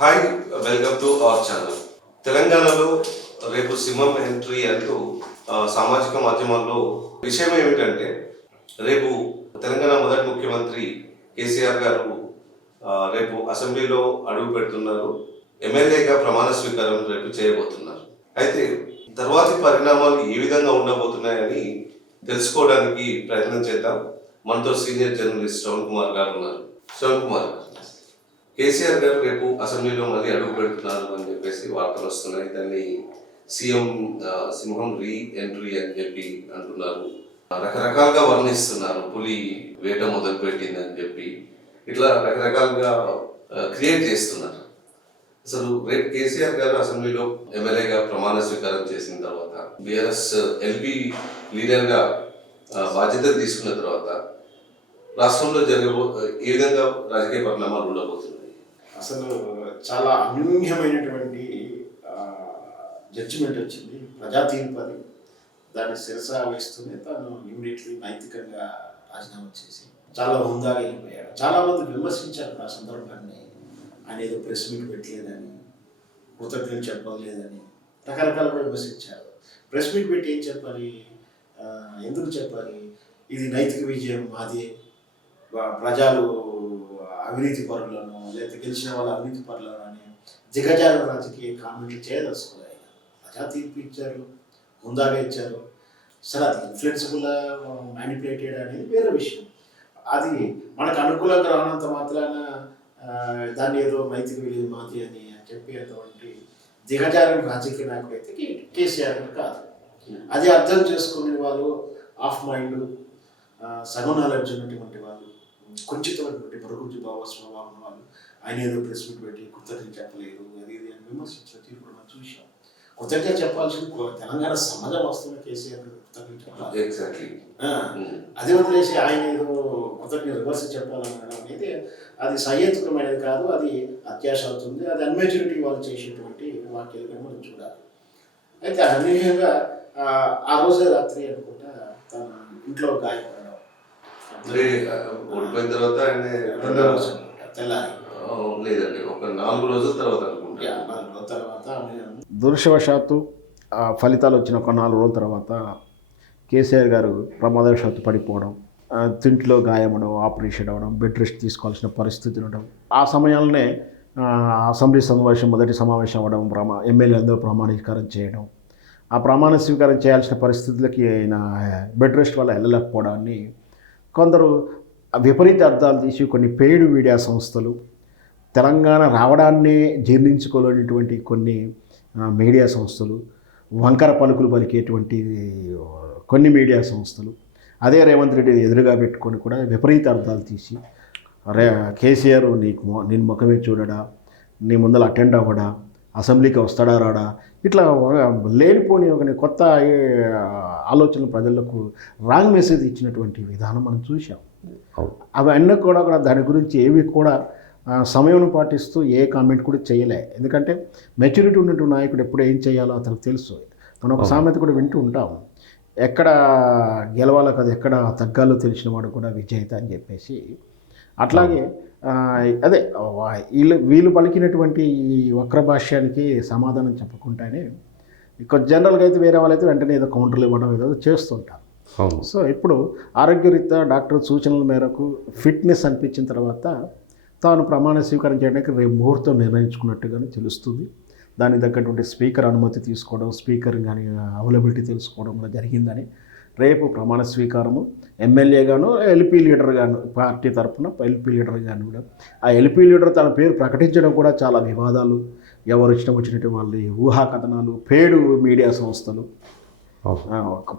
Hi, welcome to our channel. తెలంగాణలో రేపు సింహం ఎంట్రీ అంటూ సామాజిక మాధ్యమాల్లో విషయం ఏమిటంటే, రేపు తెలంగాణ మొదటి ముఖ్యమంత్రి కేసీఆర్ గారు రేపు అసెంబ్లీలో అడుగు పెడుతున్నారు. ఎమ్మెల్యేగా ప్రమాణ స్వీకారం రేపు చేయబోతున్నారు. అయితే తర్వాతి పరిణామాలు ఏ విధంగా ఉండబోతున్నాయని తెలుసుకోవడానికి ప్రయత్నం చేద్దాం. మనతో సీనియర్ జర్నలిస్ట్ శ్రవణ్ కుమార్ గారు ఉన్నారు. శ్రవణ్ కుమార్ గారు, కేసీఆర్ గారు రేపు అసెంబ్లీలో మళ్ళీ అడుగు పెడుతున్నారు అని చెప్పేసి వార్తలు వస్తున్నాయి. దాన్ని సీఎం సింహం రీ ఎంట్రీ అని చెప్పి అంటున్నారు. రకరకాలుగా వర్ణిస్తున్నారు. పులి వేట మొదలు పెట్టింది అని చెప్పి ఇట్లా రకరకాలుగా క్రియేట్ చేస్తున్నారు. అసలు రేపు కేసీఆర్ గారు అసెంబ్లీలో ఎమ్మెల్యేగా ప్రమాణ స్వీకారం చేసిన తర్వాత, బీఆర్ఎస్ ఎల్పీ లీడర్గా బాధ్యతలు తీసుకున్న తర్వాత రాష్ట్రంలో ఏ విధంగా రాజకీయ పరిణామాలు ఉండబోతున్నాయి? అసలు చాలా అనూహ్యమైనటువంటి జడ్జిమెంట్ వచ్చింది. ప్రజా తీర్పు అది. దాన్ని శిరస వహిస్తూనే తాను ఇమీడియట్లీ నైతికంగా రాజీనామా చేసి చాలా హుందాగా వెళ్ళిపోయాడు. చాలామంది విమర్శించారు ఆ సందర్భాన్ని. ఆయన ఏదో ప్రెస్ మీట్ పెట్టలేదని, కృతజ్ఞతలు చెప్పలేదని రకరకాలుగా విమర్శించారు. ప్రెస్ మీట్ పెట్టి ఏం చెప్పాలి, ఎందుకు చెప్పాలి? ఇది నైతిక విజయం మాదే, ప్రజలు అవినీతి పరులను లేదా గెలిచిన వాళ్ళు అవినీతి పరులను అని దిగజారు రాజకీయ కామెంట్లు చేయదలుచుకోవాలి. ప్రజా తీర్పు ఇచ్చారు, హుందాగా ఇచ్చారు. సరే, అది ఇన్ఫ్లెన్సిబుల్ మ్యానిపులేటెడ్ అనేది వేరే విషయం. అది మనకు అనుకూలంగా రానంత మాత్రాన దాన్ని ఏదో నైతిక విలువ మాది అని చెప్పేటువంటి దిగజారిన రాజకీయ నాయకుడు అయితే కేసీఆర్ కాదు. అది అర్థం చేసుకునే వాళ్ళు ఆఫ్ మైండ్, సగం నాలెడ్జ్ ఉన్నటువంటి వాళ్ళు, కొంచెమైనటువంటి ప్రకృతి స్వభావం వాళ్ళు ఆయన ఏదో ప్రెస్ మీట్ పెట్టి కృతజ్ఞత చెప్పలేదు అది ఇది అని విమర్శించిన తీరు కూడా మనం చూసాం. కృతజ్ఞత చెప్పాల్సింది తెలంగాణ సమాజం వస్తున్న కేసీఆర్ కృతజ్ఞత చెప్పాలి. అదే వదిలేసి ఆయన ఏదో కృతజ్ఞత రివర్స్ చెప్పాలనడం అనేది అది సహేతుకమైనది కాదు. అది అత్యాశ అవుతుంది. అది అన్మెచ్యూరిటీ వాళ్ళు చేసేటువంటి వాక్యాలుగా మనం చూడాలి. అయితే అనూహ్యంగా ఆ రోజే రాత్రి అనుకుంటా తన ఇంట్లో గాయపడడం, ఓడిపోయిన తర్వాత తెల్లారి లేదండి, ఒక 4 రోజుల తర్వాత అనుకుంటా. దురదృష్టవశాత్తు ఫలితాలు వచ్చిన ఒక 4 రోజుల తర్వాత కేసీఆర్ గారు ప్రమాదవశాత్తు పడిపోవడం, తింట్లో గాయమడం, ఆపరేషన్ అవ్వడం, బెడ్ రెస్ట్ తీసుకోవాల్సిన పరిస్థితి ఉండడం. ఆ సమయంలోనే అసెంబ్లీ మొదటి సమావేశం అవ్వడం, ఎమ్మెల్యే అందరూ ప్రమాణ స్వీకారం చేయడం. ఆ ప్రమాణ స్వీకారం చేయాల్సిన పరిస్థితులకి ఆయన బెడ్ రెస్ట్ వల్ల వెళ్ళలేకపోవడాన్ని కొందరు విపరీత అర్థాలు తీసి కొన్ని పెయిడ్ మీడియా సంస్థలు, తెలంగాణ రావడాన్ని జీర్ణించుకోలేనటువంటి కొన్ని మీడియా సంస్థలు, వంకర పలుకులు పలికేటువంటి కొన్ని మీడియా సంస్థలు, అదే రేవంత్ రెడ్డి ఎదురుగా పెట్టుకొని కూడా విపరీత అర్థాలు తీసి కేసీఆర్ నేను ముఖమే చూడడా, నీ ముందర అటెండ్ అవ్వడా, అసెంబ్లీకి వస్తాడా రాడా, ఇట్లా లేనిపోని ఒక కొత్త ఆలోచనలు ప్రజలకు రాంగ్ మెసేజ్ ఇచ్చినటువంటి విధానం మనం చూసాం. అవన్నీ కూడా దాని గురించి ఏవి కూడా సమయం పాటిస్తూ ఏ కామెంట్ కూడా చేయలే. ఎందుకంటే మెచ్యూరిటీ ఉన్నటువంటి నాయకుడు ఎప్పుడు ఏం చేయాలో అతనికి తెలుసు. మనం ఒక సామెత కూడా వింటూ ఉంటాం, ఎక్కడ గెలవాలో కదా ఎక్కడ తగ్గాలో తెలిసిన వాడు కూడా విజేత అని చెప్పేసి. అట్లాగే అదే వీళ్ళు పలికినటువంటి ఈ వక్ర భాష్యానికి సమాధానం చెప్పకుండానే కొంచెం జనరల్గా అయితే వేరే వాళ్ళైతే వెంటనే ఏదో కౌంటర్లు ఇవ్వడం ఏదో చేస్తుంటారు. సో ఇప్పుడు ఆరోగ్యరీత్యా డాక్టర్ సూచనల మేరకు ఫిట్నెస్ అనిపించిన తర్వాత తాను ప్రమాణ స్వీకారం చేయడానికి రేపు ముహూర్తం నిర్ణయించుకున్నట్టుగానే తెలుస్తుంది. దానికి తగ్గటువంటి స్పీకర్ అనుమతి తీసుకోవడం, స్పీకర్ కానీ అవైలబిలిటీ తెలుసుకోవడం కూడా జరిగిందని రేపు ప్రమాణ స్వీకారము ఎమ్మెల్యేగాను ఎల్పీ లీడర్గాను, పార్టీ తరఫున ఎల్పీ లీడర్గాను కూడా ఆ ఎల్పీ లీడర్ తన పేరు ప్రకటించడం కూడా చాలా వివాదాలు, ఎవరు ఇష్టం వచ్చినట్టు వాళ్ళు ఊహాకథనాలు, పేడు మీడియా సంస్థలు,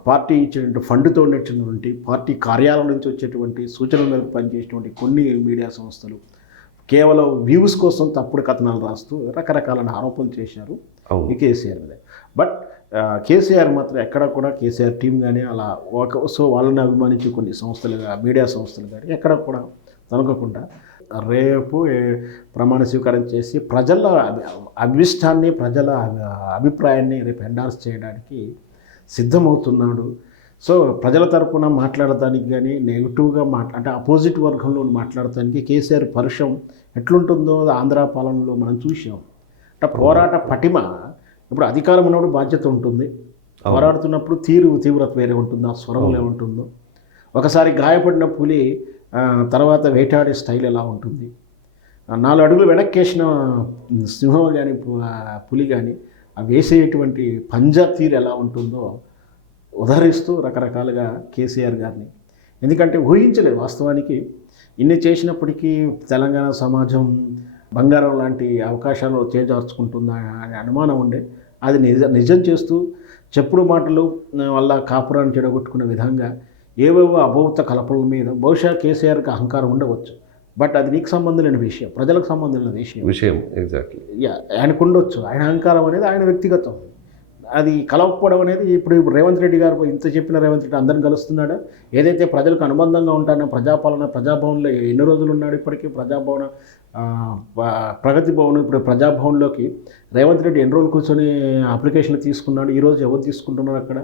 పార్టీ ఇచ్చినటువంటి ఫండ్తో ఉన్నటువంటి పార్టీ కార్యాలయం నుంచి వచ్చేటువంటి సూచనల మేరకు పనిచేసేటువంటి కొన్ని మీడియా సంస్థలు కేవలం వ్యూస్ కోసం తప్పుడు కథనాలు రాస్తూ రకరకాల ఆరోపణలు చేశారు ఈ కేసీఆర్ మీద. బట్ కేసీఆర్ మాత్రం ఎక్కడ కూడా కేసీఆర్ టీం కానీ అలా సో వాళ్ళని అభిమానించి కొన్ని సంస్థలు మీడియా సంస్థలు కానీ ఎక్కడ కూడా తొలగకుండా రేపు ప్రమాణ స్వీకారం చేసి ప్రజల అభిష్టాన్ని, ప్రజల అభిప్రాయాన్ని రేపు ఎండార్స్ చేయడానికి సిద్ధమవుతున్నాడు. సో ప్రజల తరపున మాట్లాడటానికి కానీ నెగిటివ్గా అంటే అపోజిట్ వర్గంలో మాట్లాడటానికి కేసీఆర్ పరుషం ఎట్లుంటుందో ఆంధ్ర పాలనలో మనం చూసాం. అంటే పోరాట పటిమ ఇప్పుడు అధికారం ఉన్నప్పుడు బాధ్యత ఉంటుంది, పోరాడుతున్నప్పుడు తీవ్రత వేరే ఉంటుంది, ఆ స్వరం ఎలా ఉంటుందో. ఒకసారి గాయపడిన పులి తర్వాత వేటాడే స్టైల్ ఎలా ఉంటుంది, 4 అడుగులు వెనక్కేసిన సింహం కానీ పులి కానీ ఆ వేసేటువంటి పంజా తీరు ఎలా ఉంటుందో ఉదహరిస్తూ రకరకాలుగా కేసీఆర్ గారిని, ఎందుకంటే ఊహించలేదు వాస్తవానికి ఇన్ని చేసినప్పటికీ తెలంగాణ సమాజం బంగారం లాంటి అవకాశాలు చేజార్చుకుంటుందా అనే అనుమానం ఉండే. అది నిజం చేస్తూ చెప్పుడు మాటలు వల్ల కాపురాన్ని చెడగొట్టుకునే విధంగా ఏవేవో అభౌత కలపల మీద బహుశా కేసీఆర్కి అహంకారం ఉండవచ్చు, బట్ అది నీకు సంబంధం లేని విషయం, ప్రజలకు సంబంధం లేని విషయం. ఎగ్జాక్ట్లీ ఆయనకు ఉండొచ్చు, ఆయన అహంకారం అనేది ఆయన వ్యక్తిగతం. అది కలవకపోవడం అనేది ఇప్పుడు రేవంత్ రెడ్డి గారు ఇంత చెప్పిన రేవంత్ రెడ్డి అందరిని కలుస్తున్నాడా? ఏదైతే ప్రజలకు అనుబంధంగా ఉంటానో ప్రజాపాలన, ప్రజాభవన్లో ఎన్ని రోజులు ఉన్నాడు ఇప్పటికీ, ప్రజాభవన ప్రగతి భవన్, ఇప్పుడు ప్రజాభవన్లోకి రేవంత్ రెడ్డి ఎన్ని రోజులు కూర్చొని అప్లికేషన్లు తీసుకున్నాడు, ఈరోజు ఎవరు తీసుకుంటున్నారు అక్కడ,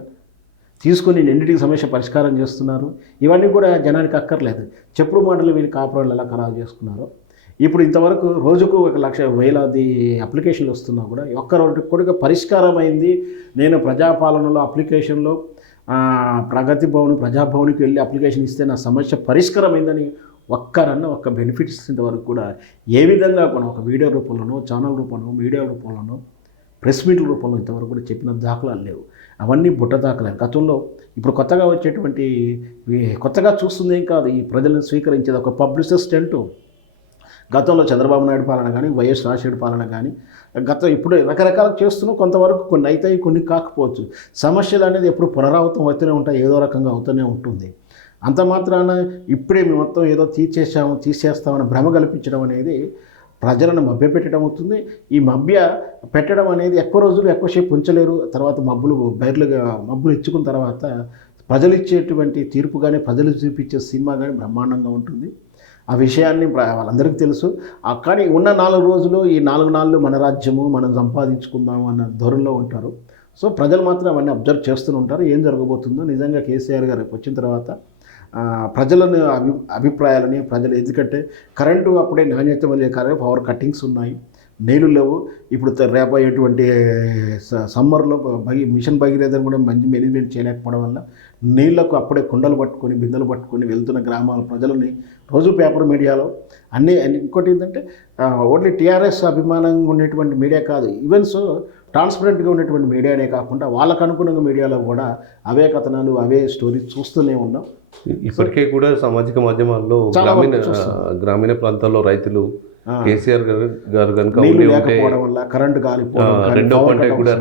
తీసుకుని ఎన్నిటికి సమస్య పరిష్కారం చేస్తున్నారు, ఇవన్నీ కూడా జనానికి అక్కర్లేదు. చెప్పుడు మాటలు వీళ్ళు కాపురాలు ఎలా ఖరాబు చేసుకున్నారు. ఇప్పుడు ఇంతవరకు రోజుకు 1,00,000 వేలాది అప్లికేషన్లు వస్తున్నా కూడా ఒక్క రోజు కూడా పరిష్కారం అయింది. నేను ప్రజాపాలనలో అప్లికేషన్లో ప్రగతి భవన్, ప్రజాభవన్కి వెళ్ళి అప్లికేషన్ ఇస్తే నా సమస్య పరిష్కారం అయిందని ఒక్క బెనిఫిట్స్ ఇంతవరకు కూడా ఏ విధంగా కూడా ఒక వీడియో రూపంలోనో, ఛానల్ రూపంలో, మీడియా రూపంలోనో, ప్రెస్ మీట్ల రూపంలో ఇంతవరకు కూడా చెప్పిన దాఖలాలు లేవు. అవన్నీ బుట్ట దాఖలాలు. గతంలో ఇప్పుడు కొత్తగా వచ్చేటువంటి కొత్తగా చూస్తుంది ఏం కాదు, ఈ ప్రజలను స్వీకరించేది ఒక పబ్లిసిటీ స్టంటు. గతంలో చంద్రబాబు నాయుడు పాలన కానీ, వైఎస్ రాజశేఖర్ పాలన కానీ, ఇప్పుడు రకరకాలు చేస్తున్నాం. కొంతవరకు కొన్ని అవుతాయి, కొన్ని కాకపోవచ్చు. సమస్యలు అనేది ఎప్పుడు పునరావృతం అవుతూనే ఉంటాయి, ఏదో రకంగా అవుతూనే ఉంటుంది. అంత మాత్రాన ఇప్పుడే మేము మొత్తం ఏదో తీసేస్తామని భ్రమ కల్పించడం అనేది ప్రజలను మభ్యపెట్టడం అవుతుంది. ఈ మభ్య పెట్టడం అనేది ఎక్కువ రోజులు ఎక్కువసేపు ఉంచలేరు. తర్వాత మబ్బులు ఇచ్చుకున్న తర్వాత ప్రజలు ఇచ్చేటువంటి తీర్పు కానీ, ప్రజలు చూపించే సినిమా కానీ బ్రహ్మాండంగా ఉంటుంది. ఆ విషయాన్ని వాళ్ళందరికీ తెలుసు. కానీ ఉన్న 4 రోజులు, ఈ 4 నాళ్ళు మన రాజ్యము, మనం సంపాదించుకుందాము అన్న ధోరణిలో ఉంటారు. సో ప్రజలు మాత్రం అవన్నీ అబ్జర్వ్ చేస్తూనే ఉంటారు. ఏం జరగబోతుందో నిజంగా కేసీఆర్ గారు వచ్చిన తర్వాత ప్రజలను అభిప్రాయాలని ఎందుకంటే కరెంటు అప్పుడే నాణ్యత వల్లే కారణం పవర్ కట్టింగ్స్ ఉన్నాయి, నీళ్ళు లేవు. ఇప్పుడు రేపయ్యేటువంటి సమ్మర్లో మిషన్ భగీరథను కూడా మంచి మేనేజ్మెంట్ చేయలేకపోవడం వల్ల నీళ్లకు అప్పుడే కుండలు పట్టుకొని, బిందెలు పట్టుకొని వెళ్తున్న గ్రామాల ప్రజలని రోజు పేపర్ మీడియాలో ఇంకోటి ఏంటంటే ఓన్లీ టీఆర్ఎస్ అభిమానంగా ఉండేటువంటి మీడియా కాదు, ఈవెన్స్ ట్రాన్స్పరెంట్గా ఉన్నటువంటి మీడియానే కాకుండా వాళ్ళకు అనుగుణంగా మీడియాలో కూడా అవే కథనాలు, అవే స్టోరీస్ చూస్తూనే ఉన్నాం. ఇప్పటికే కూడా సామాజిక మాధ్యమాల్లో గ్రామీణ ప్రాంతాల్లో రైతులు కేసీఆర్ గారు కనుక లేకపోవడం వల్ల కరెంటు కాలిపోవడం, రెండో పంట కూడా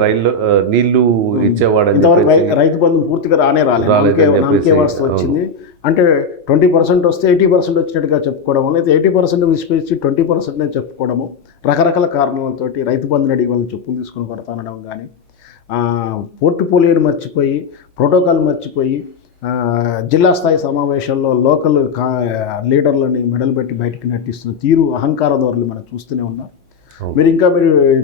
నీళ్లు ఇచ్చేవాడని రైతు బంధు పూర్తిగా నామకే వాస్తు వచ్చింది. అంటే 20% వస్తే 80% వచ్చినట్టుగా చెప్పుకోవడం వల్ల, అయితే 80% విసిపేసి 20% చెప్పుకోవడము, రకరకాల కారణాలతోటి రైతు బంధుని అడిగి వాళ్ళని చెప్పులు తీసుకొని కొడతానడం కానీ, పోర్టుపోలియోని మర్చిపోయి, ప్రోటోకాల్ మర్చిపోయి, జిల్లా స్థాయి సమావేశాల్లో లోకల్ లీడర్లని మెడలు పెట్టి బయటికి నటిస్తున్న తీరు, అహంకార ధోరణి మనం చూస్తూనే ఉన్నాం. మీరు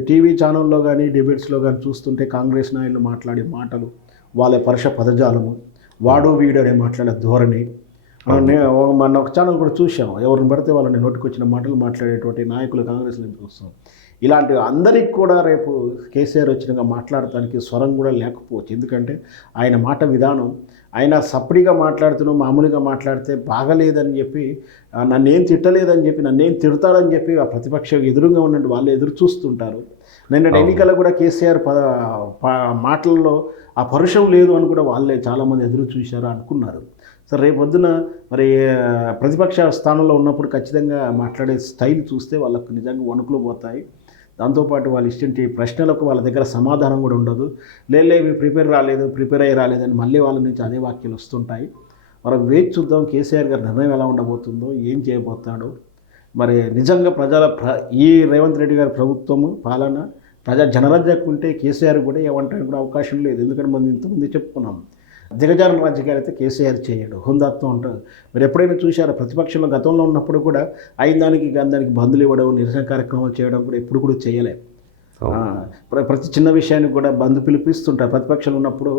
టీవీ ఛానల్లో కానీ, డిబేట్స్లో కానీ చూస్తుంటే కాంగ్రెస్ నాయకులు మాట్లాడే మాటలు, వాళ్ళ పరుష పదజాలము, వాడు వీడు అనే మాట్లాడే ధోరణి. మన ఒక ఛానల్ కూడా చూసాం, ఎవరిని పడితే వాళ్ళని నోటికొచ్చిన మాటలు మాట్లాడేటువంటి నాయకులు కాంగ్రెస్లో చూస్తాం. ఇలాంటి అందరికి కూడా రేపు కేసీఆర్ వచ్చినాక మాట్లాడటానికి స్వరం కూడా లేకపోవచ్చు. ఎందుకంటే ఆయన మాట విధానం, ఆయన సప్పడిగా మాట్లాడుతున్నాం, మామూలుగా మాట్లాడితే బాగలేదని చెప్పి, నన్నేం తిట్టలేదని చెప్పి, నన్నేం తిడతాడని చెప్పి ఆ ప్రతిపక్ష ఎదురుగా ఉన్నట్టు వాళ్ళు ఎదురు చూస్తుంటారు. నిన్న ఎన్నికల్లో కూడా కేసీఆర్ మాటల్లో ఆ పరుషం లేదు అని కూడా వాళ్ళే చాలామంది ఎదురు చూశారు, అనుకున్నారు. సరే రేపొద్దున మరి ప్రతిపక్ష స్థానంలో ఉన్నప్పుడు ఖచ్చితంగా మాట్లాడే స్టైల్ చూస్తే వాళ్ళకు నిజంగా వణుకులు పోతాయి. దాంతోపాటు వాళ్ళు ఇచ్చిన ప్రశ్నలకు వాళ్ళ దగ్గర సమాధానం కూడా ఉండదు. మీరు ప్రిపేర్ అయ్యి రాలేదని మళ్ళీ వాళ్ళ నుంచి అదే వాక్యాలు వస్తుంటాయి. మనం వేచి చూద్దాం కేసీఆర్ గారి నిర్ణయం ఎలా ఉండబోతుందో, ఏం చేయబోతాడో. మరి నిజంగా ఈ రేవంత్ రెడ్డి గారి ప్రభుత్వము పాలన జనరాజ్యానికి ఉంటే కేసీఆర్ కూడా ఏమంటానికి కూడా అవకాశం లేదు. ఎందుకంటే మనం ఇంతకుముందు చెప్పుకున్నాం, దిగజారుల రాజకీయాలు అయితే కేసీఆర్ చేయడు, హుందాత్వం ఉంటుంది. మీరు ఎప్పుడైనా చూశారా? ప్రతిపక్షంలో గతంలో ఉన్నప్పుడు కూడా అయిన దానికి బంధులు ఇవ్వడం, నిరసన కార్యక్రమాలు చేయడం కూడా ఎప్పుడు కూడా చేయలేదు. ప్రతి చిన్న విషయానికి కూడా బంధు పిలిపిస్తుంటారు. ప్రతిపక్షాలు ఉన్నప్పుడు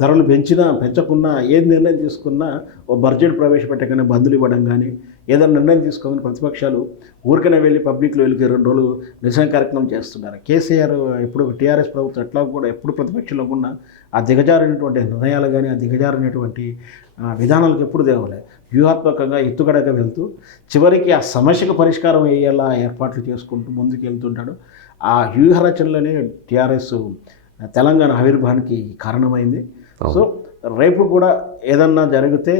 ధరలు పెంచకున్నా ఏది నిర్ణయం తీసుకున్నా ఓ బడ్జెట్ ప్రవేశపెట్టగానే బంధులు ఇవ్వడం కానీ ఏదైనా నిర్ణయం తీసుకోమని ప్రతిపక్షాలు ఊరికనే వెళ్ళి పబ్లిక్లో వెళ్ళి 2 రోజులు నిరసన కార్యక్రమం చేస్తున్నారు. కేసీఆర్ ఇప్పుడు టీఆర్ఎస్ ప్రభుత్వం ఎట్లా కూడా ఎప్పుడు ప్రతిపక్షంలో ఉన్న ఆ దిగజారినటువంటి నిర్ణయాలు కానీ ఆ దిగజారినటువంటి విధానాలకు ఎప్పుడు దేవలే వ్యూహాత్మకంగా ఎత్తుగడగా వెళ్తూ చివరికి ఆ సమస్యకు పరిష్కారం అయ్యేలా ఏర్పాట్లు చేసుకుంటూ ముందుకు వెళ్తుంటాడు. ఆ వ్యూహ రచనలోనే టీఆర్ఎస్ తెలంగాణ ఆవిర్భావానికి కారణమైంది. సో రేపు కూడా ఏదన్నా జరిగితే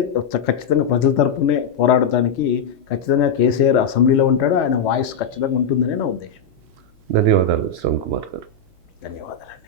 ఖచ్చితంగా ప్రజల తరపునే పోరాడటానికి ఖచ్చితంగా కేసీఆర్ అసెంబ్లీలో ఉంటాడు. ఆయన వాయిస్ ఖచ్చితంగా ఉంటుందనే నా ఉద్దేశం. ధన్యవాదాలు శ్రవణ్ కుమార్ గారు. ధన్యవాదాలండి.